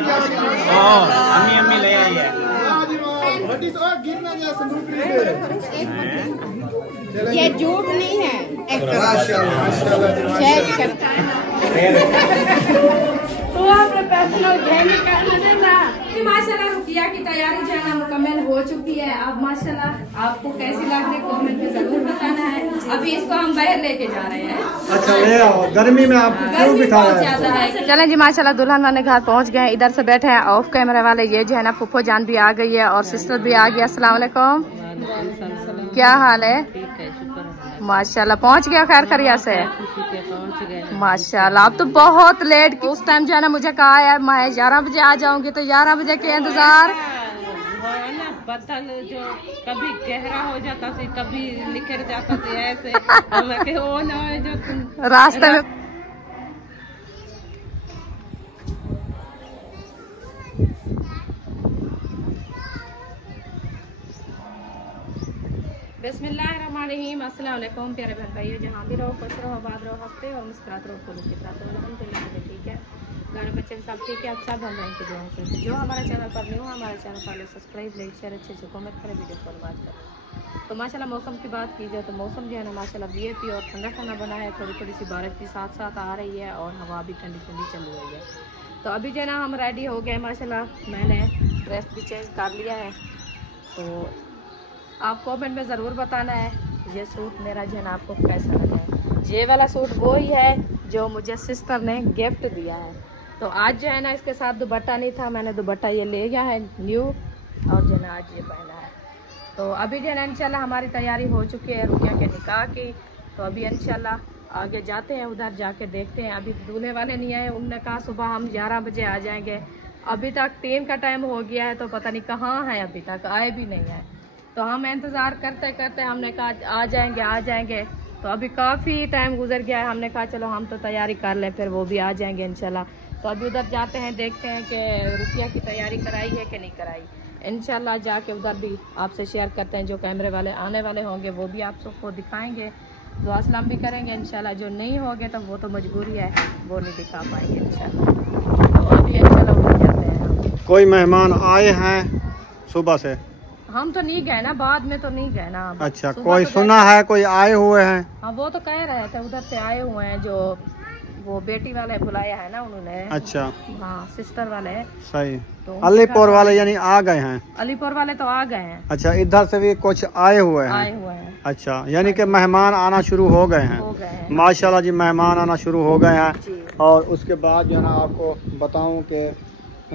अम्मी अम्मी ले आई है। ये झूठ नहीं है, तो आपने पर्सनल गेम करना देना। माशाल्लाह रुकिया की तैयारी जो है ना मुकम्मल हो चुकी है। अब माशाल्लाह आपको कैसी लग रही है कमेंट में जरूर बताना है। अभी इसको हम बाहर लेके जा रहे हैं। अच्छा ले आओ, गर्मी में आप क्यों बिठाया है? चलें जी माशाल्लाह दुल्हन वाले घर पहुंच गए। इधर से बैठे हैं ऑफ कैमरा वाले, ये जो है ना फुफो जान भी आ गई है और सिस्टर भी आ गई। अस्सलाम वालेकुम, क्या हाल है? माशाल्लाह पहुंच गया खैर खरिया से। माशाल्लाह अब तो बहुत लेट, उस टाइम जो है ना मुझे कहा है मैं 11 बजे आ जाऊंगी, तो 11 बजे के इंतजार। बदल जो कभी गहरा हो जाता थी, कभी निखर जाता थी, ऐसे वो ना है जो रास्ते में। बिस्मिल्लाहिर्रहमानिर्रहीम। अस्सलाम वालेकुम प्यारे बहन भाइयों, जहाँ भी रहो खुश रहो, आबाद रहो, हंसते और मुस्कुराते रहो, फूलों की तरह। तो अल्हम्दुलिल्लाह ठीक है, गाने बच्चे सब ठीक है। अब सब हम बहन की दुआओं से जो हमारे चैनल पर न्यू है, हमारे channel follow subscribe like share अच्छे से कमेंट करें, वीडियो को बर्बाद करें। तो माशाल्लाह मौसम की बात की जाए तो मौसम जो है ना माशाल्लाह वीआईपी और ठंडा ठंडा बना है। थोड़ी थोड़ी सी बारिश भी साथ साथ आ रही है और हवा भी ठंडी ठंडी चल रही है। तो अभी जो है ना हम रेडी हो गए माशाल्लाह। मैंने ड्रेस भी चेंज कर लिया है। तो आप कमेंट में ज़रूर बताना है ये सूट मेरा जो है ना आपको कैसा लगा है। ये वाला सूट वो ही है जो मुझे सिस्टर ने गिफ्ट दिया है। तो आज जो है ना इसके साथ दुपट्टा नहीं था, मैंने दुपट्टा ये ले गया है न्यू, और जो है ना आज ये पहना है। तो अभी जो है ना इंशाल्लाह हमारी तैयारी हो चुकी है रुकिया के निकाह की। तो अभी इंशाल्लाह आगे जाते हैं, उधर जाके देखते हैं। अभी दूल्हे वाले नहीं आए, उन्होंने कहा सुबह हम 11 बजे आ जाएंगे। अभी तक 3 का टाइम हो गया है, तो पता नहीं कहाँ है, अभी तक आए भी नहीं है। तो हम इंतज़ार करते करते हमने कहा आ जाएंगे आ जाएंगे। तो अभी काफ़ी टाइम गुजर गया है, हमने कहा चलो हम तो तैयारी कर लें, फिर वो भी आ जाएंगे इंशाल्लाह। तो अभी उधर जाते हैं, देखते हैं कि रुकिया की तैयारी कराई है कि नहीं कराई। इंशाल्लाह जाके उधर भी आपसे शेयर करते हैं। जो कैमरे वाले आने वाले होंगे वो भी आप सबको दिखाएंगे, दुआ सलाम भी करेंगे इंशाल्लाह। जो नहीं होंगे तो वो तो मजबूरी है, वो नहीं दिखा पाएंगे इंशाल्लाह। तो अभी इंशाल्लाह उधर जाते हैं। कोई मेहमान आए हैं सुबह से? हम तो नहीं गए ना, बाद में तो नहीं गए ना। अच्छा, कोई तो सुना है कोई आए हुए हैं? हाँ वो तो कह रहे थे उधर से आए हुए हैं, जो वो बेटी वाले बुलाया है ना उन्होंने। अच्छा हाँ सिस्टर वाले। सही। तो अलीपुर वाले यानी आ गए हैं? अलीपुर वाले तो आ गए हैं। अच्छा, इधर से भी कुछ आए हुए हैं? अच्छा, यानी कि मेहमान आना शुरू हो गए हैं। माशाल्लाह जी, मेहमान आना शुरू हो गए हैं। और उसके बाद जो है ना आपको बताऊं कि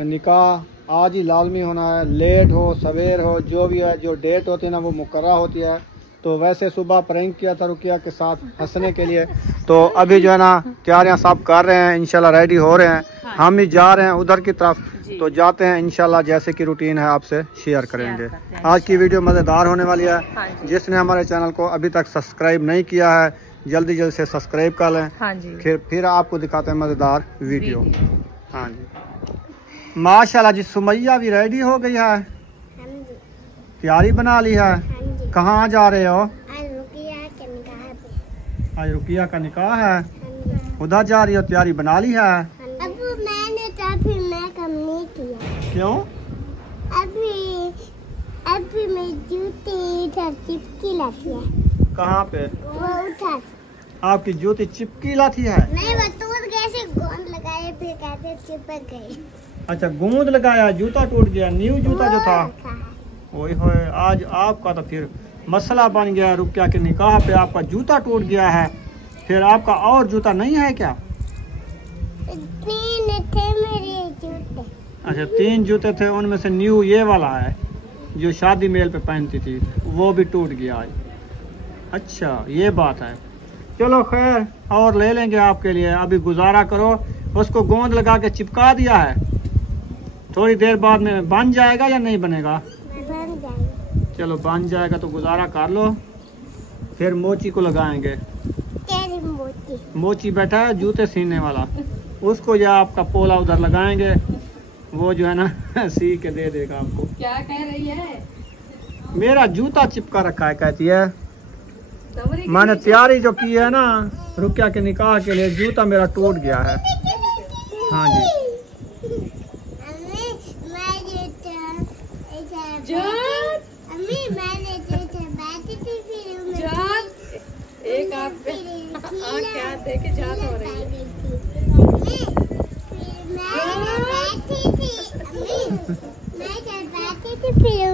निकाह आज ही लाजमी होना है। लेट हो सवेर हो जो भी है, जो डेट होती है ना वो मुकर्रर होती है। तो वैसे सुबह प्रैंक किया था रुकिया के साथ हंसने के लिए। तो अभी जो है ना तैयारियां सब कर रहे हैं, इंशाल्लाह रेडी हो रहे हैं। हाँ। हम भी जा रहे हैं उधर की तरफ। तो जाते हैं इंशाल्लाह, जैसे कि रूटीन है आपसे शेयर करेंगे। आज की वीडियो मज़ेदार होने वाली है। हाँ, जिसने हमारे चैनल को अभी तक सब्सक्राइब नहीं किया है जल्दी जल्दी से सब्सक्राइब कर लें। हाँ जी। फिर आपको दिखाते हैं मज़ेदार वीडियो। हाँ जी माशाल्लाह जी, सुमैया भी रेडी हो गई है, तैयारी बना ली है। कहाँ जा रहे हो? आज रुकिया का निकाह है, उधर जा रही हो, तैयारी बना ली है? मैंने तो अभी मैं कम नहीं किया। क्यों? अभी मैं जूती इधर चिपकी लाती है। कहाँ पे? वो उधर। आपकी जूती चिपकी लाती है? नहीं, वो टूट गए से गोंद लगाए, फिर कहते चिपक गई। अच्छा, गूंद लगाया, जूता टूट गया, न्यू जूता जो था। ओए होए, आज आपका तो फिर मसला बन गया। रुकिया के निकाह पे आपका जूता टूट गया है, फिर आपका और जूता नहीं है क्या? 3 थे मेरे जूते। अच्छा, 3 जूते थे, उनमें से न्यू ये वाला है जो शादी मेल पे पहनती थी, वो भी टूट गया आज। अच्छा ये बात है, चलो खैर और ले लेंगे आपके लिए। अभी गुजारा करो, उसको गोंद लगा के चिपका दिया है, थोड़ी देर बाद में बन जाएगा या नहीं बनेगा? बन जाएगा। चलो बन जाएगा तो गुजारा कर लो, फिर मोची को लगाएंगे। मोची बैठा है जूते सीने वाला, उसको या आपका पोला उधर लगाएंगे, वो जो है ना सी के दे देगा आपको। क्या कह रही है? मेरा जूता चिपका रखा है कहती है। मैंने तैयारी जो की है ना रुकिया के निकाह के लिए, जूता मेरा टूट गया है। हाँ जी अम्मी मैंने बैठी थी फिर एक आप क्या देखे जान हो रही है।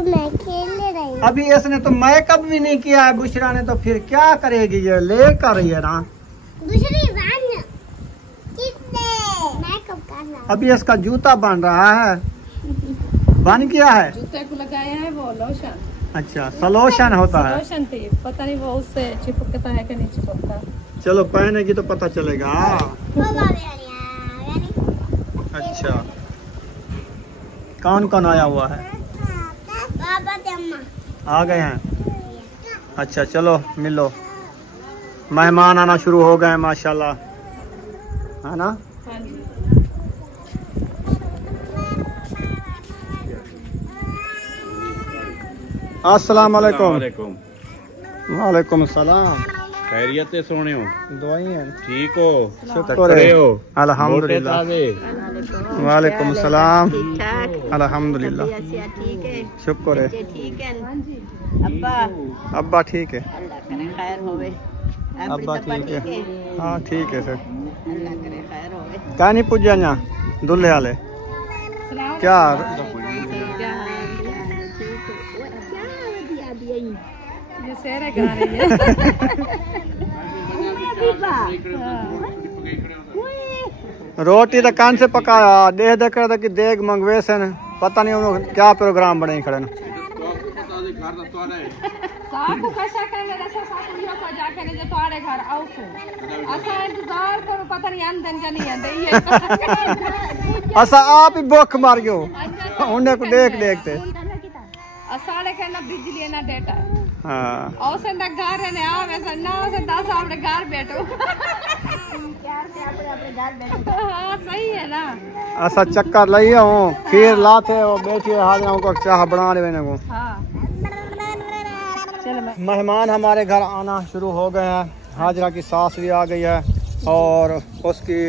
मैं खेल रही। अभी इसने तो मेकअप भी नहीं किया है बुशरा ने, तो फिर क्या करेगी ये, ले कर रही है ना दूसरी बार कितने मेकअप करना। अभी इसका जूता बन रहा है, बन गया है। जूते को लगाया है वो लोशन। अच्छा सलोशन होता है। लोशन थी, पता नहीं वो उससे चिपकता है कि नहीं चिपकता। चलो पहनेगी तो पता चलेगा। अच्छा कौन कौन आया हुआ है? पापा अम्मा आ गए हैं। अच्छा चलो मिलो, मेहमान आना शुरू हो गए हैं माशाल्लाह, है ना। हाँ जी। अस्सलाम वालेकुम। वालेकुम सलाम। खैरियत है सोने हो? दुआई है। ठीक हो? शुक्र है अल्हम्दुलिल्लाह। वालेकुम सलाम। अल्हम्दुलिल्लाह ठीक है, शुक्र है। ठीक है। अब्बा अब्बा ठीक है। अल्लाह करे खैर होवे। अब्बा ठीक है। हाँ ठीक है सर। अल्लाह करे खैर होवे। क्या नहीं पूजा ना दुल्हे वाले क्या ये शेर गा रही है। रोटी तो कान से पकाया, देख देख रहा था कि देग मंगवे से न, पता नहीं उन्होंने क्या प्रोग्राम बने खड़े न। साकू कशा करे रसा साकू यो को जाके ने जो तोड़े घर आओ सो असा इंतजार करो, पता नहीं आंदन या नहीं आंदे ये असा आप ही भूख मार गयो उन्हें को देख देखते। असाले के ना बिजली ना डेटा है। हाँ और से ना घर ने आवे से ना से 10 अपने घर बैठो। प्यार से अपने घर बैठो। हां सही है ना। असा चक्कर लिया हूँ, खीर लाते वो बैठिए हाजिरों को चाह बना रहे को। हां चलो मेहमान हमारे घर आना शुरू हो गए हैं। हाजरा की सास भी आ गई है और उसकी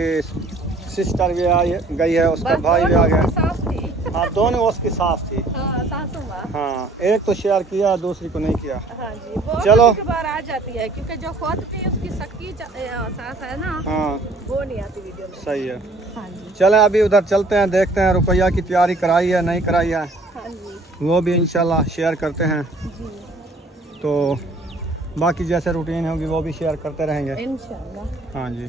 सिस्टर भी आ गई है, उसका भाई भी आ गया। सास थी। हाँ दोनों उसकी सास थी। हां सासू मां। हाँ एक तो शेयर किया, दूसरी को नहीं किया। हाँ जी वो चलो। कभी कभार आ जाती है क्योंकि जो खुद भी उसकी सकी सास है ना हाँ वो नहीं आती वीडियो में। सही है। हाँ जी चलें अभी उधर चलते हैं, देखते हैं रुपया की तैयारी कराई है नहीं कराई है, हाँ जी वो भी इंशाल्लाह शेयर करते हैं। जी तो बाकी जैसे रूटीन होगी वो भी शेयर करते रहेंगे इंशाल्लाह। हाँ जी।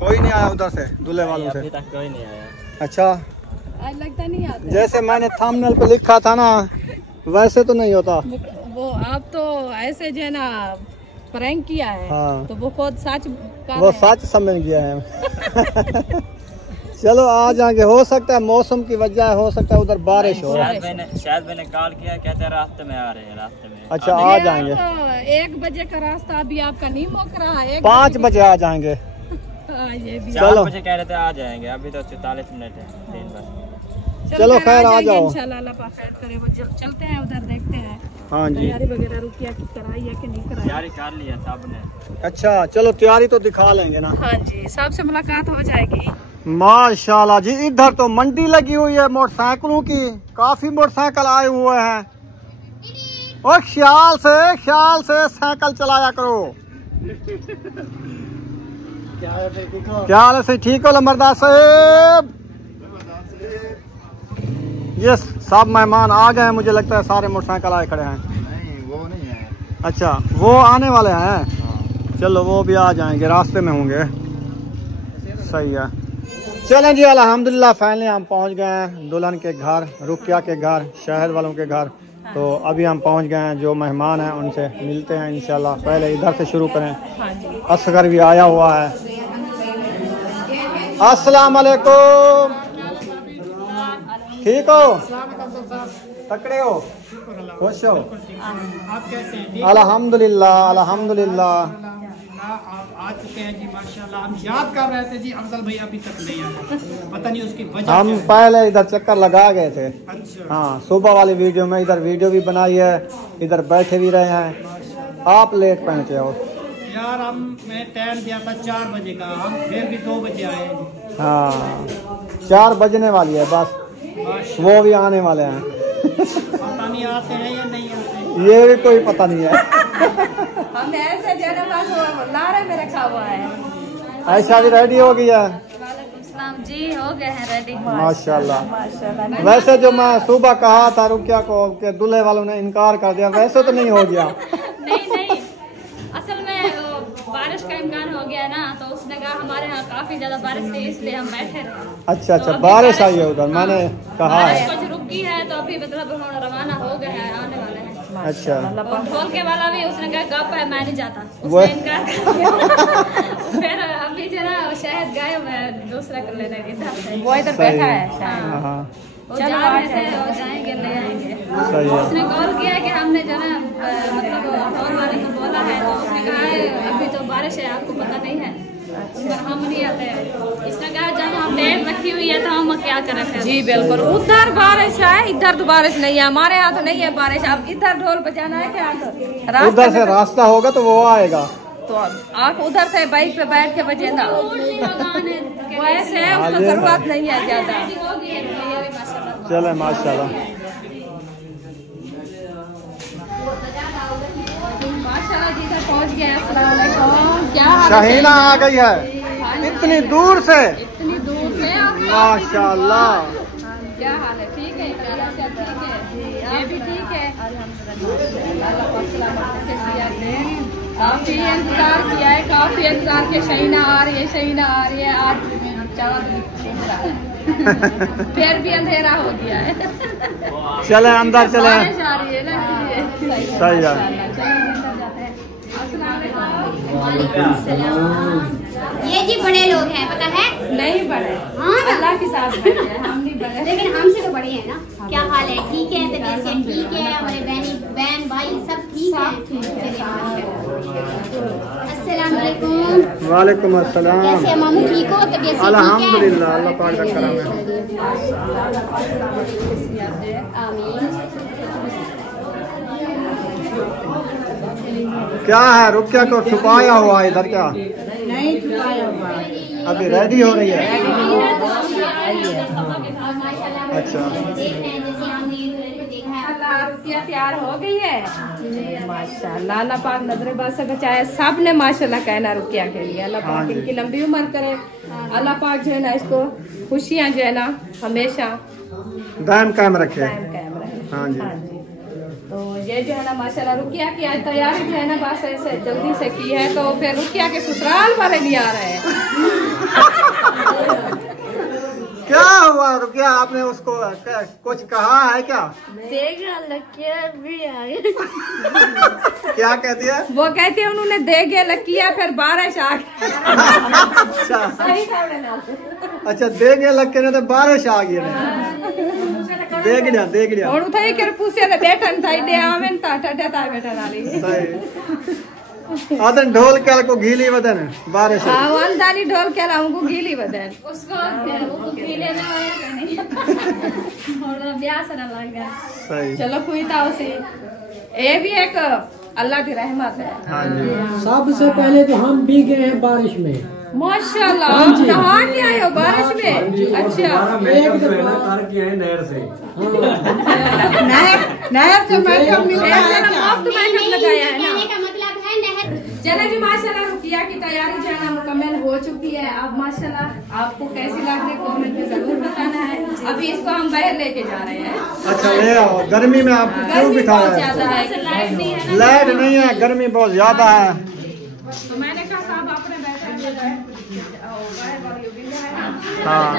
कोई नहीं आया उधर से दूल्हे वालों से? अभी तक कोई नहीं आया। अच्छा आज लगता नहीं आते। जैसे मैंने थंबनेल पे लिखा था ना वैसे तो नहीं होता। वो आप तो ऐसे जो है ना प्रैंक किया है। हाँ तो वो खुद सच वो सच समझ गया है। चलो आ जाएंगे, हो सकता है मौसम की वजह है, हो सकता है उधर बारिश हो। शायद मैंने कॉल किया, कहते हैं रास्ते में आ रहे हैं, रास्ते में। अच्छा आ जाएंगे। तो 1 बजे का रास्ता अभी आपका नहीं मोक रहा है। 5 बजे आ जाएंगे। हाँ, ये भी 4 बजे कह रहे थे आ जाएंगे, अभी तो 44 मिनट है 3 बजे। चलो खैर आ जाओ। इंशाल्लाह अल्लाह पाक खैर करे। वो चलते हैं उधर देखते हैं हाँ जी तैयारी वगैरह रुकिया की कराई है कि नहीं कराई। तैयारी कर लिया सब ने। अच्छा चलो तैयारी तो दिखा लेंगे ना। हाँ जी सबसे मुलाकात हो जाएगी। माशाल्लाह जी इधर तो मंडी लगी हुई है मोटरसाइकिलों की, काफी मोटरसाइकिल आए हुए हैं। और ख्याल से साइकिल चलाया करो। क्या हाल है? ठीक हो लंबरदार साहब? ये सब मेहमान आ गए हैं, मुझे लगता है सारे मोटरसाइकिल आए खड़े हैं। नहीं वो नहीं है। अच्छा वो आने वाले हैं। चलो वो भी आ जाएंगे, रास्ते में होंगे। सही है। चलें जी अल्हम्दुलिल्लाह फाइनली हम पहुंच गए हैं दुल्हन के घर, रुकिया के घर, शहर वालों के घर। तो अभी हम पहुंच गए हैं, जो मेहमान हैं उनसे मिलते हैं इंशाल्लाह। पहले इधर से शुरू करें। असगर भी आया हुआ है। अस्सलाम वालेकुम। ठीक हो? तकड़े हो? खुश हो? अल्हम्दुलिल्लाह अल्हम्दुलिल्लाह। आप आ चुके हैं जी माशाल्लाह। हम याद कर रहे थे जी अफजल भैया अभी तक नहीं आए, पता नहीं उसकी वजह। हम पहले इधर चक्कर लगा गए थे। अच्छा हाँ सुबह वाली वीडियो में इधर वीडियो भी बनाई है, इधर बैठे भी रहे हैं। आप लेट पहुँचे हो यार। मैं टाइम दिया था 4 बजे का, हम फिर भी 2 बजे आए हैं। हाँ 4 बजने वाली है बस, वो भी आने वाले हैं। पता नहीं आते हैं या नहीं आते, ये भी कोई पता नहीं है। हमने ऐसे नारे में रखा हुआ है। ऐसा भी रेडी हो गया है? जी हो गए हैं रेडी। माशाल्लाह। वैसे जो मैं सुबह कहा था रुकिया को कि दूल्हे वालों ने इनकार कर दिया, वैसे तो नहीं हो गया? नहीं, असल में बारिश का इम्कान हो गया ना, तो उसने कहा हमारे यहाँ काफी ज्यादा बारिश थी इसलिए हम बैठे रहे। अच्छा, बारिश आई है उधर, मैंने कहा है कुछ रुकी है तो अभी मतलब हम रवाना हो गए हैं, आने वाले हैं। अच्छा, और ढोल के वाला भी उसने कहा गप है, मैं नहीं जाता, उसने इनकार कर दिया। फिर अभी जो ना शायद गए मैं दूसरा कर लेने, वो इधर बैठा है शायद, वो जा रहे थे और जाएंगे ले आएंगे। उसने कॉल किया कि हमने जो ना मतलब ढोल वाले को बोला है, तो उसने कहा है अभी तो बारिश है, आपको पता नहीं है, हम नहीं आते हैं। इसने कहा जब हम टेंट रखी हुई है तो हम क्या करें फिर। जी बिल्कुल, उधर बारिश है, इधर तो बारिश नहीं है, हमारे यहाँ तो नहीं है बारिश। अब इधर ढोल बजाना है क्या? उधर से रास्ता होगा तो वो आएगा, तो आप उधर से बाइक पे बैठ के बजेगा, वैसे है, उसको जरूरत नहीं है ज्यादा। चले माशाल्लाह। माशाल्लाह जी तक पहुँच गया। अस्सलाम वालेकुम। क्या हाल है? शहीना आ गई है इतनी दूर से? माशाल्लाह। क्या हाल है? ठीक है, ठीक है, ये भी ठीक है। काफी इंतजार किया है, काफी इंतजार के शहीना आ रही है, शहीना आ रही है। आज फिर भी अंधेरा हो गया है। चले अंदर चले, बारिश आ रही है ना, इसलिए सही है। ये जी बड़े लोग हैं, पता है? नहीं बड़े, हाँ ना? अल्लाह के साथ बैठे हैं, हम नहीं बड़े, लेकिन हमसे तो बड़े हैं ना। क्या हाल है? ठीक है, तबीयत से ठीक है, हमारे बहन भाई सब ठीक है। अस्सलाम वालेकुम। वालेकुम अस्सलाम। कैसे हैं मामू? ठीक हो? तबीयत से ठीक है? अल्हम्दुलिल्लाह, अल्लाह पाक का करम है। आमीन। क्या है रुकिया को छुपाया हुआ इधर? क्या नहीं छुपाया हुआ, अभी रेडी हो रही है? अच्छा, रुकिया तैयार हो गई है माशाल्लाह। अल्लाह पाक नजर बद से बचाए, सब ने माशाल्लाह कहना रुकिया के लिए। अल्लाह पाक इनकी लंबी उम्र करे, अल्लाह पाक जो है ना इसको खुशियाँ जो है ना हमेशा दायम कायम रखे। हाँ जी। तो ये जो है ना माशाल्लाह रुकिया की आज तैयारी जो है ना बस ऐसे जल्दी से की है, तो फिर रुकिया के ससुराल वाले नहीं आ रहे हैं। क्या हुआ रुकिया, आपने उसको कुछ कहा है क्या? देखा लकिया भी आ गई। क्या कहती है? वो कहती है उन्होंने दे गया लकिया, फिर बारिश आ गई। अच्छा, सही कहा ना। अच्छा, देंगे लग के तो बारिश आ गई। देख लिया और उठाई कर पूछे तो बैठन था दे आवेन ता टटा ता बैठा वाली। सही। आदन ढोल के को गीली बदन बारिश। हां वंदानी ढोल के हमको गीली बदन, उसको वो गीले ना आया नहीं। और ब्याह से ना लग गया। सही। चलो कोई था उसे, ये भी एक अल्लाह की रहमत है। हां जी। सबसे पहले तो हम भी गए हैं बारिश में माशाल्लाह। नहा के आए हो बारिश में? अच्छा, एक दफा नहर से मैकअप मिला है ना, मुफ्त मैकअप लगाया है ना। कहने का मतलब है नहर। चले जी माशाल्लाह रुकिया की तैयारी जो है ना मुकम्मल हो चुकी है। अब माशाल्लाह आपको कैसी लग रही कमेंट में जरूर बताना है। अभी इसको हम बाहर लेके जा रहे हैं। अच्छा, ले आओ। गर्मी में आपको क्यों बिठाया है? लाइट नहीं है ना, लाइट नहीं है, गर्मी बहुत ज्यादा है। तो मैंने कहा साहब आपने बैठा हाँ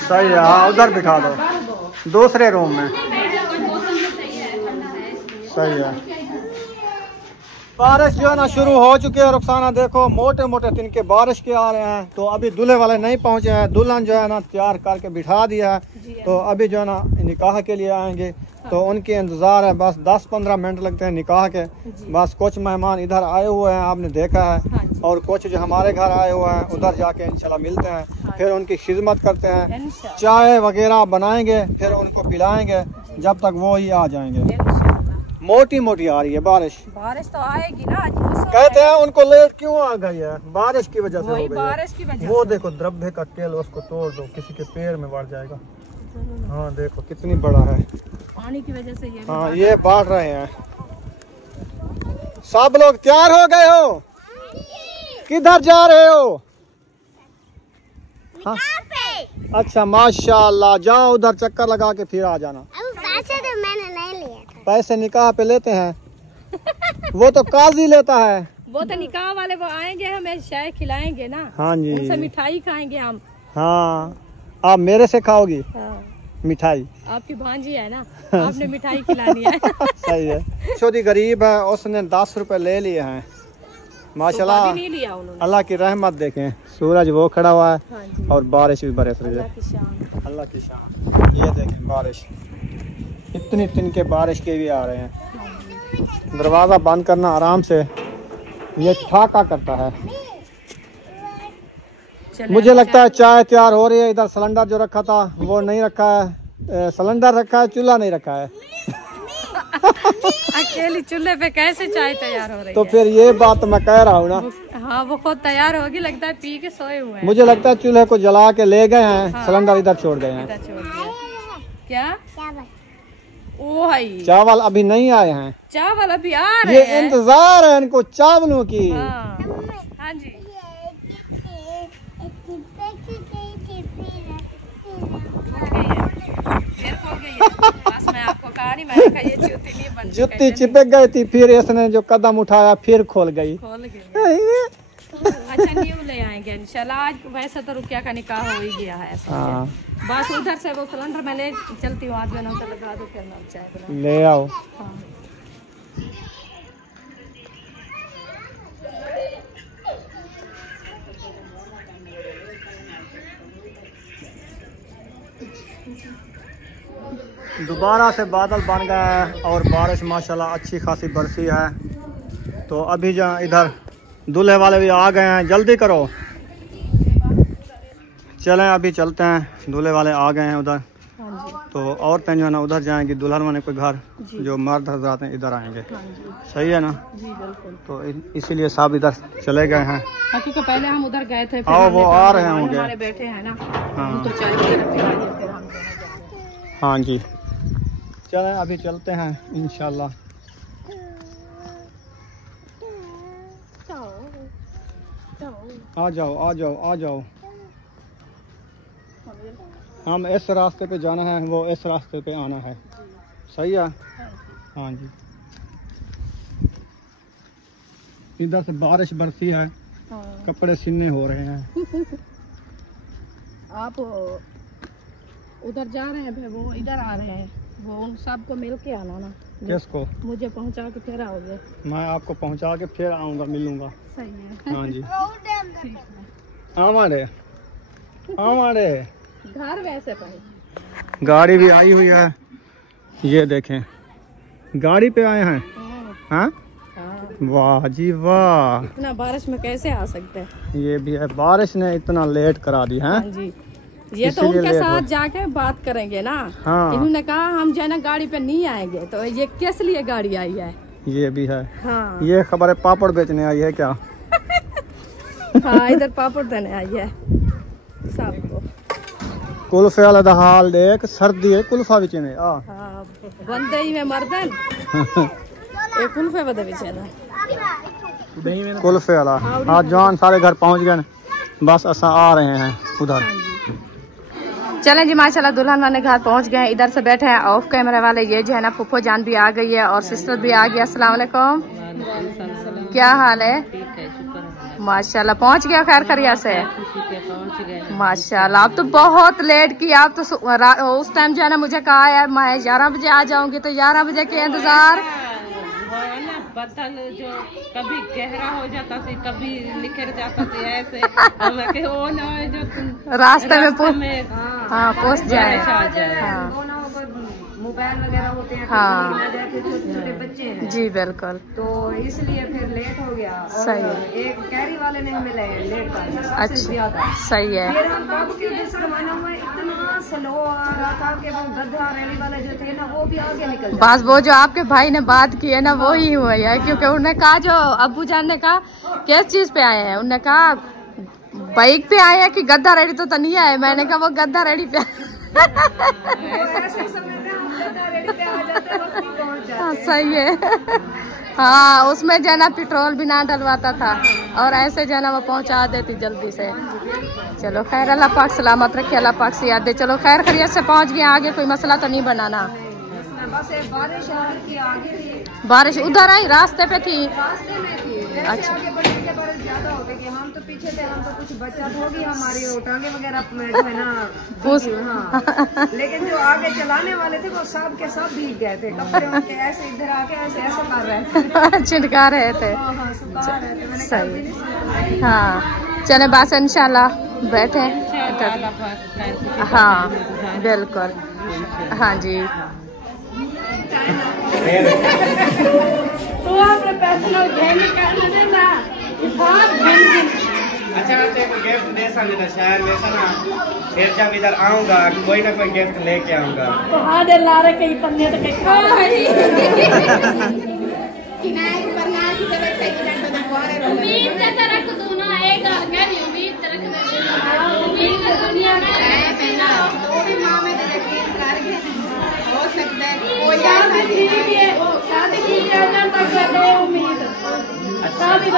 सही है, हाँ उधर बिठा दो दूसरे रूम में। सही है। बारिश जो है ना शुरू हो चुकी है रुखसाना, देखो मोटे मोटे तिनके बारिश के आ रहे हैं। तो अभी दूल्हे वाले नहीं पहुंचे हैं, दुल्हन जो है ना तैयार करके बिठा दिया है। तो अभी जो है ना निकाह के लिए आएंगे, तो उनके इंतज़ार है। बस 10-15 मिनट लगते हैं निकाह के। बस कुछ मेहमान इधर आए हुए हैं, आपने देखा है, और कुछ जो हमारे घर आए हुए हैं उधर जाके इंशाल्लाह मिलते हैं, फिर उनकी खिदमत करते हैं, चाय वगैरह बनाएंगे, फिर उनको पिलाएंगे जब तक वो ही आ जाएंगे। मोटी मोटी आ रही है बारिश। बारिश तो आएगी ना, कहते हैं उनको लेट क्यों आ गई है? बारिश की वजह से हो गई है। बारिश की वजह वो देखो द्रव्य का केल, उसको तोड़ दो, किसी के पैर में बढ़ जाएगा। हाँ देखो कितनी बड़ा है, पानी की वजह से ये। हाँ ये बांट रहे हैं। सब लोग तैयार हो गए हो? किधर जा रहे हो? हाँ? अच्छा माशाल्लाह, जाओ उधर चक्कर लगा के फिर आ जाना। पैसे तो मैंने नहीं लिया था। पैसे निकाह पे लेते हैं वो तो काजी लेता है। वो तो निकाह वाले वो आएंगे, हमें चाय खिलाएंगे ना। हाँ जी, उनसे मिठाई खाएंगे हम। हाँ आप मेरे से खाओगी? हाँ। मिठाई आपकी भांजी है ना, आपने मिठाई खिलानी है। सही है। छोटी गरीब है, उसने 10 रुपए ले लिए हैं माशाल्लाह। नहीं लिया उन्होंने। अल्लाह की रहमत देखें, सूरज वो खड़ा हुआ है। हाँ और बारिश भी बरस रही है। अल्लाह अल्लाह की की शान। शान। ये देखें बारिश, इतनी तिनके बारिश के भी आ रहे हैं। दरवाज़ा बंद करना आराम से, ये ठाका करता है। मुझे लगता है चाय तैयार हो रही है। इधर सिलेंडर जो रखा था वो नहीं रखा है, सिलेंडर रखा है, चूल्हा नहीं रखा है। अकेली चूल्हे पे कैसे चाय तैयार हो रही तो है? फिर ये बात तो मैं कह रहा हूँ ना। हाँ वो खुद तैयार होगी, लगता है पी के सोए हुए हैं। मुझे लगता है चूल्हे को जला के ले गए हैं। हाँ। सिलेंडर इधर छोड़ गए हैं। छोड़ दिया। क्या ओ भाई, चावल अभी नहीं आए हैं। चावल अभी आ रहे ये हैं। इंतजार है इनको चावलों की। हाँ, हाँ जी। बस मैं आपको कहा नहीं, मैंने कहा ये जूती नहीं बन। जूती चिपक गई थी, फिर इसने जो कदम उठाया फिर खोल गई। अच्छा न्यू ले आएंगे इंशाल्लाह। आज वैसे तो रुकिया का निकाह हो ही गया है। हाँ। बस उधर से वो सिलेंडर मैं ले चलती हूँ, आदमी उधर लगा दो, फिर मैं चाय बना ले आओ। हाँ। दोबारा से बादल बन गए हैं और बारिश माशाल्लाह अच्छी खासी बरसी है। तो अभी जो इधर दूल्हे वाले भी आ गए हैं, जल्दी करो। चलें अभी चलते हैं, दूल्हे वाले आ गए हैं उधर। तो औरतें जो है ना उधर जाएंगी, दुल्हन वाले कोई घर, जो मर्द हजरात हैं इधर आएंगे। सही है ना जी? बिल्कुल। तो इसीलिए सब इधर चले गए हैं। क्योंकि पहले हम उधर गए थे, आओ वो आ रहे होंगे, हमारे बैठे हैं ना। हाँ। तो चाय फिर हम। हाँ जी चलें अभी चलते हैं इंशाल्लाह। आ जाओ आ जाओ आ जाओ। हम इस रास्ते पे जाना है, वो इस रास्ते पे आना है। सही है? हाँ जी। इधर से बारिश बरसी है। हाँ। कपड़े सिलने हो रहे हैं। आप उधर जा रहे हैं, वो इधर आ रहे हैं, वो उन सबको मिल के आना ना। किसको? मुझे पहुंचा के फिर आओगे। मैं आपको पहुंचा के फिर आऊंगा, मिलूंगा। सही है। हाँ जी। हमारे हमारे घर वैसे पर गाड़ी भी आई हुई है, ये देखें गाड़ी पे आए हैं। हाँ वाह जी वाह, इतना बारिश में कैसे आ सकते हैं? ये भी है, बारिश ने इतना लेट करा दी है। जी ये तो उनके साथ जाके बात करेंगे ना। हाँ। इन्होंने कहा हम जो है ना गाड़ी पे नहीं आएंगे, तो ये किस लिए गाड़ी आई है? ये भी है। हाँ। ये खबर है पापड़ बेचने आई है क्या? हाँ इधर पापड़ देने आई है सबको। कुल्फे वाला दा हाल देख, सर्दी है कुल्फा बिच में आ। हां बंदे ही में मर्दन ए कुल्फे बदे बिच है दही में कुल्फे वाला। आज जान सारे घर पहुंच गए, बस असा आ रहे हैं उधर। चलें जी माशाल्लाह दुल्हन वाले घर पहुंच गए, इधर से बैठे हैं ऑफ कैमरे वाले। ये जो है ना फुफ्फो जान भी आ गई है और सिस्टर भी आ गई। अस्सलाम वालेकुम, क्या हाल है? माशाल्लाह पहुंच गया खैर खरिया से। माशाल्लाह आप तो बहुत लेट किया। आप तो उस टाइम जो है ना मुझे कहा यार मैं 11 बजे आ जाऊंगी, तो 11 बजे के इंतजार। बदल जो कभी गहरा हो जाता थी, कभी निखर जाता थी, ऐसे वो ना है जो रास्ते में हाँ पहुँच जाए। हाँ मोबाइल वगैरह होते हैं, हाँ छोटे बच्चे हैं जी बिल्कुल, तो इसलिए फिर लेट हो गया। सही है, एक कैरी वाले ने हमें लेट कर दिया। अच्छा सही है। फिर हम कब के जमाना में इतना स्लो आ रहा था कि वो गधा रैली वाले जो थे ना वो भी आगे निकल गए। बस वो जो आपके भाई ने बात की है ना वो ही हुआ है, क्योंकि उन्होंने कहा जो अब्बू जान ने कहा किस चीज पे आए हैं, उन्होंने कहा बाइक पे आए हैं कि गद्दा रेडी तो नहीं आए। मैंने कहा वो गद्दा रेडी पे सही है। हाँ उसमें जो है ना पेट्रोल भी ना डलवाता था और ऐसे जो है ना वो पहुँचा देती जल्दी से। चलो खैर, अल्लाह पाक सलामत रखे, अल्लाह पाक से याद दे। चलो खैर खैरियत से पहुँच गए, आगे कोई मसला तो नहीं बनाना। बारिश उधर आई रास्ते पे थी? अच्छा ज्यादा हो गए कि हम तो पीछे थे, हम तो कुछ बचत होगी हमारी टांगे वगैरह में जो है ना हाँ। लेकिन जो आगे चलाने वाले थे वो सब के सब भीग गए थे, कपड़े उनके ऐसे इधर आके ऐसे ऐसे कर रहे थे, छिड़का रहे थे। सही हाँ चले बस इंशाल्लाह बैठे। हाँ बिल्कुल हाँ जी। अच्छा तेरे गिफ्ट दे सकते शायद वैसा ना, फिर जब इधर आऊंगा कोई ना कोई गिफ्ट लेके आऊंगा। तो हाँ दे ला रहे कहीं पन्ने तो कहीं उम्मीद के तरह दोनों एक उम्मीद दुनिया में तो भी माँ में यकीन करके हो सकता है कोई शादी की उम्मीद शादी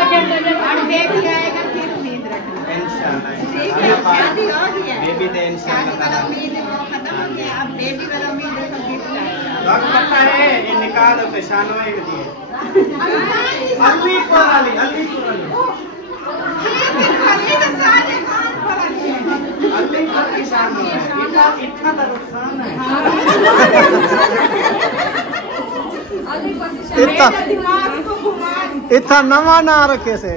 बेबी आएगा फिर उम्मीद रखना इंशाल्लाह। शादी हो गया बेबी दे इंशाल्लाह, उम्मीद वो खत्म हो गया, अब बेबी वाला उम्मीद है तो गिफ्ट आएगा। अब पता है ये निकाल दो शानवाई के दिए अली कोराली अली कोराली अली का सारे अली का किसान है इतना तो नुकसान है। इतना नवा ना रखे से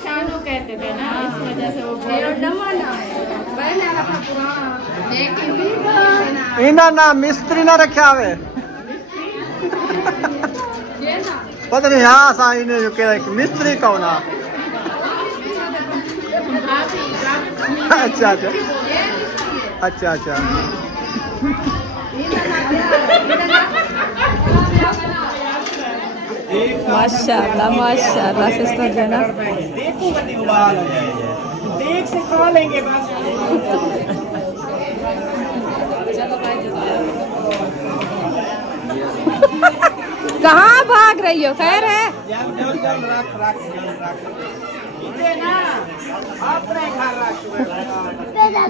शानू कहते थे ना, इस वजह से वो इना ना मिस्त्री ना रखा हुए पता नहीं। हाँ सा इन्हें जो कह मिस्त्री कौन है? अच्छा अच्छा अच्छा अच्छा माशाल्लाह माशाल्लाह सिस्टर जो है ना देख से खा लेंगे बस। कहाँ भाग रही हो? खैर है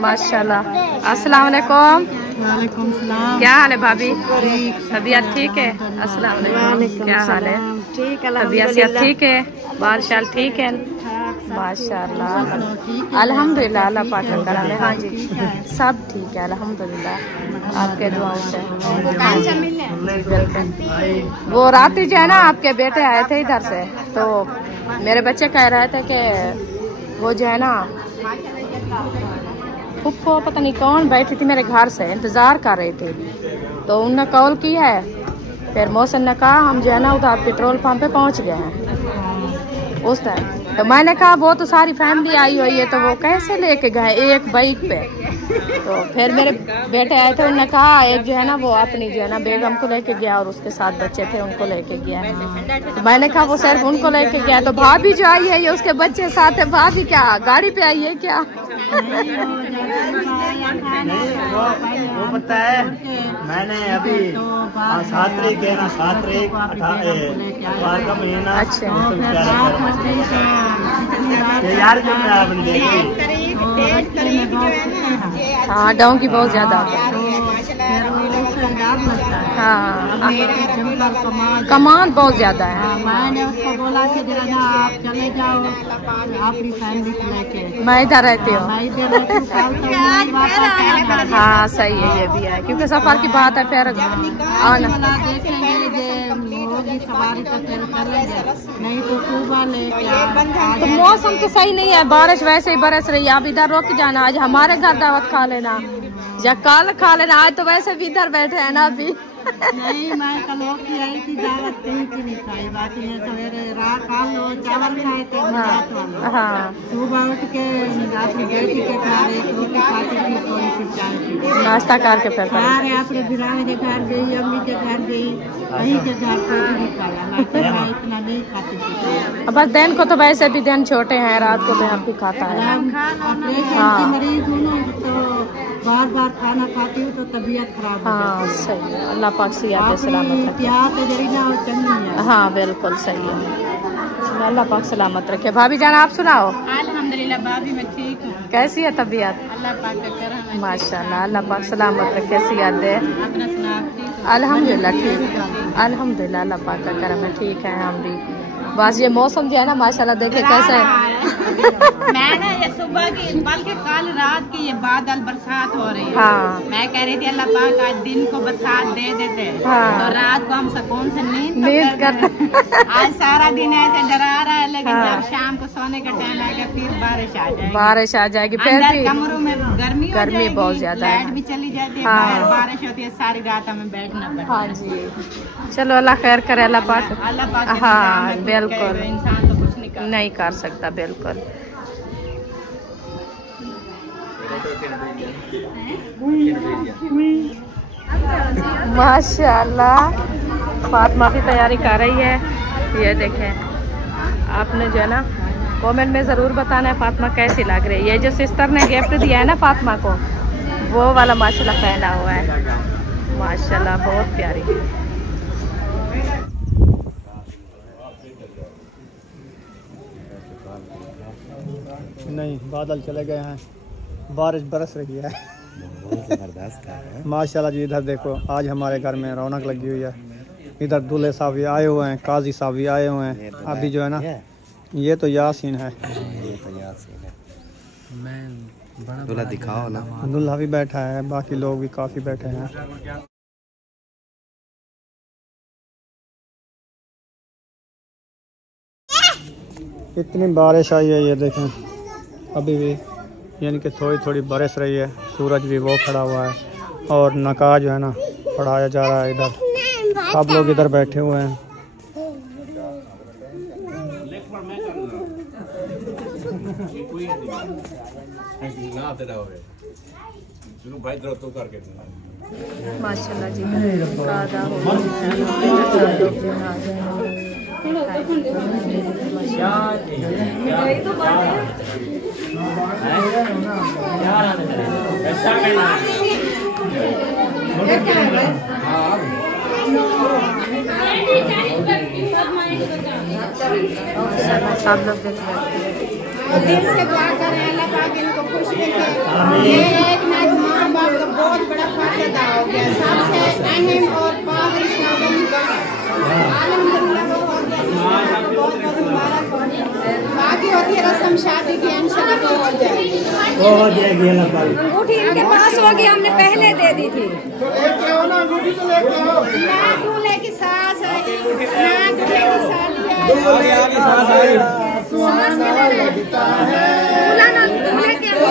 माशाल्लाह। अस्सलाम वालेकुम। वालेकुम सलाम। क्या हाल है भाभी? तबीयत ठीक है? अस्सलाम वालेकुम। क्या हाल है? ठीक है तबीयत ठीक है? बाल शाल ठीक है? माशाल्लाह अल्हम्दुलिल्लाह, अल्लाह पाक का करम है। हाँ जी सब ठीक है अल्हम्दुलिल्लाह, आपके दुआओं से। वो रात ही जो है ना आपके बेटे आए थे इधर से, तो मेरे बच्चे कह रहे थे कि वो जो है ना फुफ्फो पता नहीं कौन बैठी थी मेरे घर से इंतज़ार कर रही थी, तो उनने कॉल किया है। फिर मौसम ने कहा हम जो है ना उधर पेट्रोल पंप पे पहुंच गए हैं उस टाइम। तो मैंने कहा वो तो सारी फैमिली आई हुई है तो वो कैसे लेके गए एक बाइक पे? तो फिर मेरे बेटे आए थे, उन्होंने कहा एक जो है ना वो अपनी जो है ना बेगम को लेके गया और उसके साथ बच्चे थे उनको लेके गया। तो मैंने कहा वो सिर्फ उनको लेके गया, तो भाभी जो आई है ये उसके बच्चे साथ है। भाभी क्या गाड़ी पे आई है क्या? वो पता है मैंने अभी 7 तारीख है ना, 7 तारीख 18 का महीना। अच्छा यार जो मैं अपनी देखी हाँ डोंकी बहुत ज्यादा हाँ कमान बहुत ज्यादा है। मैंने उसको बोला कि ना आप चले जाओ अपनी फैमिली को लेके। मैं इधर रहती हूँ। हाँ हाँ सही है ये भी है क्योंकि सफर की बात है। फिर आना देखेंगे होगी सवारी तो फिर चलेंगे, नहीं तो सुबह लेके। तो मौसम तो सही नहीं है, बारिश वैसे ही बरस रही है। आप इधर रुक जाना, आज हमारे घर दावत खा लेना या कल खा लेना, आज तो वैसे भी इधर बैठे हैं ना अभी। नहीं, मैं कल वो की आई थी दावत, कहीं की नहीं खाई। बाकी मैं सवेरे रात चावल खाए थे रात वाले। हाँ, सुबह उठ के अपनी बेटी के घर एक रोटी खाती थी, थोड़ी सी चाय पी, नाश्ता करके फिर सारे अपने भिराने के घर गई, अम्मी के घर गई, कहीं के घर कोई नहीं खाया। मैं इतना नहीं खाती थी। बस दिन को तो वैसे भी दिन छोटे हैं, रात को तो यहाँ भी खाता है। ऑपरेशन की मरीज हूँ ना, तो बार बार खाना खाती हूँ तो तबीयत खराब हो हाँ, जाती है। सही है। अल्लाह पाक से याद सलामत रखे। हाँ, बिल्कुल सही है। अल्लाह पाक सलामत रखे। भाभी जान आप सुनाओ। अल्हम्दुलिल्लाह भाभी मैं ठीक हूँ। कैसी है तबीयत? अल्लाह पाक का करम है। माशाल्लाह, अल्लाह पाक सलामत रखे, सेहत दे। अपना सुना आप ठीक हो? अल्हम्दुलिल्लाह ठीक, अल्हम्दुलिल्लाह अल्लाह पाक का करम है, ठीक है हम भी। बस ये मौसम जो है ना माशाल्लाह देखे कैसा है। मैं ना ये सुबह की बल्कि कल रात की ये बादल बरसात हो रही है। हाँ, मैं कह रही थी अल्लाह पाक आज दिन को बरसात दे देते, हाँ, तो रात को हम सुकून से नींद करते। आज सारा दिन ऐसे डरा रहा है, लेकिन हाँ, जब शाम को सोने का टाइम आएगा फिर बारिश आ जाएगी। बारिश आ जाएगी फिर भी कमरों में गर्मी बहुत ज्यादा है, लाइट भी चली जाती है। हाँ, बाहर बारिश होती है, सारी रात हमें बैठना पड़ता है। हाँ जी, चलो अल्लाह खैर करे, अल्लाह पाक। हाँ बिल्कुल, इंसान तो कुछ नहीं कर सकता, बिल्कुल। माशाल्लाह फातिमा भी तैयारी कर रही है। ये देखें, आपने जो है ना कमेंट में ज़रूर बताना है फातिमा कैसी लग रही है। ये जो सिस्टर ने गिफ्ट दिया है ना फातिमा को, वो वाला माशाल्लाह पहना हुआ है, माशाल्लाह बहुत प्यारी। नहीं, बादल चले गए हैं, बारिश बरस रही है। जबरदस्त है माशाल्लाह जी। इधर देखो, आज हमारे घर में रौनक लगी हुई है। इधर दूल्हे साहब भी आए हुए हैं, काजी साहब भी आए हुए हैं। अभी जो है ना, ये तो यासीन है, दूल्हा दिखाओ ना। दूल्हा भी बैठा है, बाकी लोग भी काफ़ी बैठे हैं। इतनी बारिश आई है, ये देखें अभी भी, यानी कि थोड़ी थोड़ी बरस रही है। सूरज भी वो खड़ा हुआ है और नका जो है ना पढ़ाया जा रहा है। इधर सब लोग इधर बैठे हुए हैं। माशाल्लाह जी, सब लोग देख रहे हैं। दिल से दुआ करें अल्लाह पाक इनको खुश रखे। ये एक ना माँ बाप का बहुत बड़ा फर्ज अदा हो गया, सबसे अहम और पाक बहुत मुबारक हो। बाकी होती है रस्म शादी की, इंशाल्लाह वो हो जाएगी। अंगूठी इनके पास होगी, हमने पहले दे दी थी। ना दूल्हे की सास आई, ना दूल्हे की साली आई। लगता है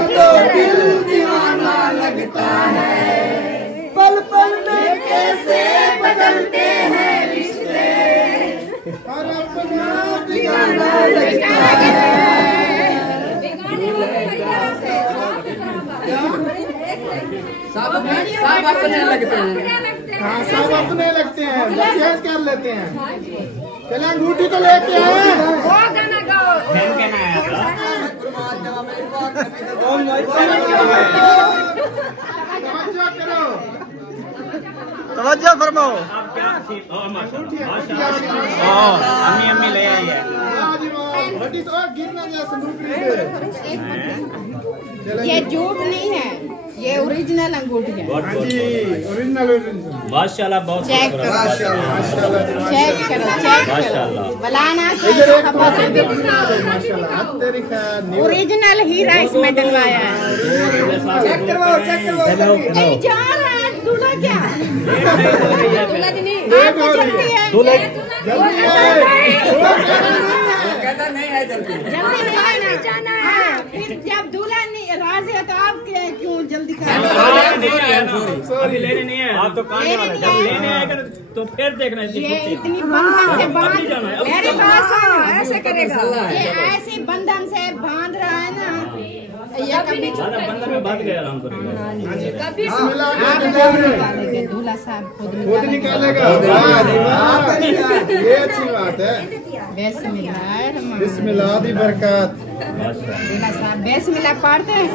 तो दिल दीवाना लगता है, पल पल में कैसे बदलते हैं रिश्ते, और अपना दीवाना लगता है। सब अपने लगते हैं। हाँ, सब अपने लगते हैं, जहेज कर लेते हैं। चले अंगूठी तो लेके आए, वो गाना गाओ। तवज्जो फरमाओ। अम्मी अम्मी ले आई है। ये झूठ नहीं है, ये ओरिजिनल अंगूठी है। ओरिजिनल माशाल्लाह, बहुत चेक करो, चेक करो, माशाल्लाह। बलाना ओरिजिनल हीरा इसमें डलवाया है। चेक करवाओ, चेक करवाओ। दूल्हा क्या दूल्हा जी नहीं, आपको जल्दी है, नहीं है, जल्दी नहीं जाना है। फिर जब दूल्हा नहीं राजी है तो आप क्यों जल्दी अभी लेने नहीं है, आप तो खाने वाले जब लेने आएगा तो फिर देखना ये इतनी बंधन से बांध मेरे पास ऐसे करेगा, ये ऐसे बंधन से बांध रहा है ना, ये कभी बंधन में बांध गया आराम करेगा। दूल्हा साहब खुद निकालेगा। ये अच्छी बात है। बिस्मिल्लाह दी बरकत। दूल्हा साहब बिस्मिल्लाह पढ़ते हैं।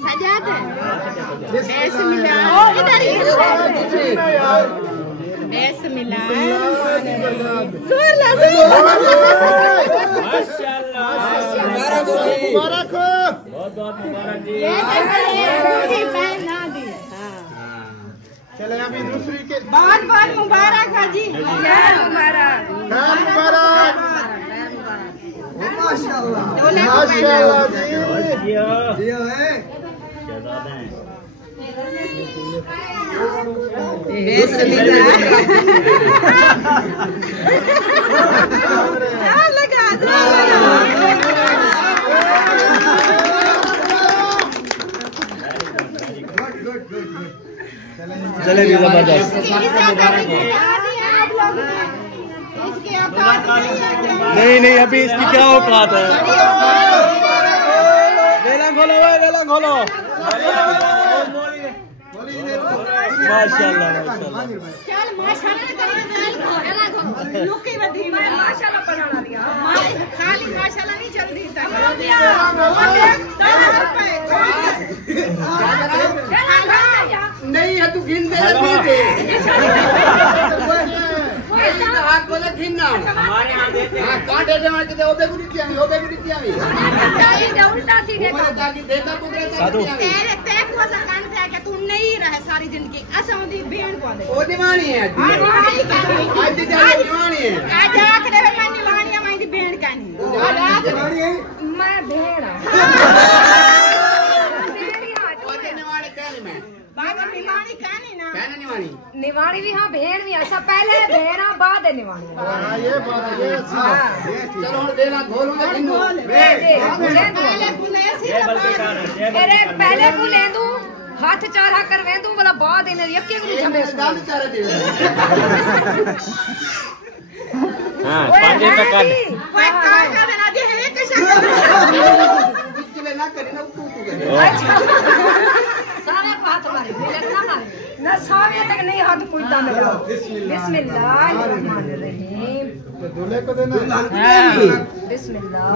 सजाद है मुबारक हो। चले अभी दूसरी के बहुत बहुत मुबारक है जी। मुबारक माशाल्लाह जी है। चले जबरदस्त। नहीं अभी इसकी क्या औकात है। वेला खोलो भाई, वेला खोलो। माशाल्लाह नहीं चल रही नहीं है तू गिन दे हमारे यहाँ देते हैं कांटे के मार के दे ओबे गुड़ी की आवी उल्टा ठीक है देता पुत्र तेरे ते को सरकार पे के तू नहीं रहे सारी जिंदगी असमदी बेन को दे ओ दीवानी है आज दीवानी है आज आखरे में निवानी है मैं दी बेन कानी दीवानी है मैं भेड़ निवाणी कहनी ना निवाणी निवाणी भी हाँ भेड़ भी ऐसा पहले भेड़ बाद है निवाणी। ये बात ये अच्छी बात। चलो हम देना खोलूंगा पहले को ले दूं हाथ चारा करवे दूं बोला बाद इन्हें यक्के को जमे हां पांडे का काट कोई काका बना दे एक शक्ल पिछले ना करे ना तू करे सारे हाथ मारे पहले ना मारे ना सारे तक नहीं हाथ पूछता लगा। बिस्मिल्लाहिर्रहमानिर्रहीम दूल्हे को देना। बिस्मिल्लाह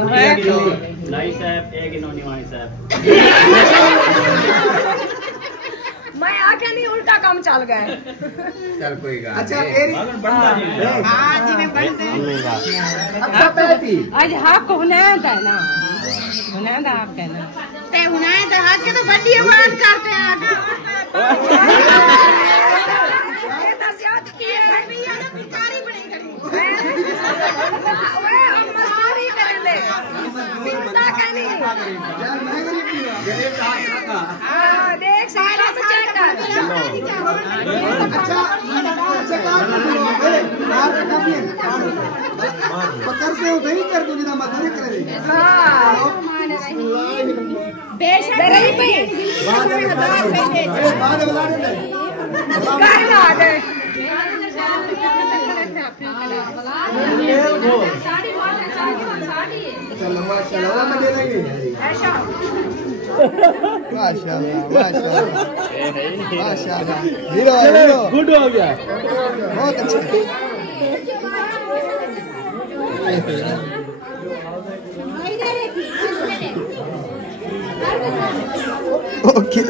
लाई साहब एक इन्होंने वाणी साहब मैं आके नहीं उल्टा काम चल गए। चल कोई बात अच्छा आज में बनते अच्छा बेटी आज हाँ को हुनैद है ना, हुनैद आप कहना ते हुनैद हाथ के तो बड़ी मान करते हैं आगे ये तो ज्यादा की है भैया ना भिखारी बनी गई ओए हम मजदूरी करेंगे बिल्ला कहनी हां देख सारा चेक कर। अच्छा पकड़ते हो नहीं कर दो जितना मत करे। हां बेशक रही पे बाद बता दे गाय ना आ गए साड़ी मोटे साड़ी चलो माशाल्लाह मैं दे देंगे। ऐसा माशाल्लाह हीरो गुड हो गया बहुत अच्छा। ओके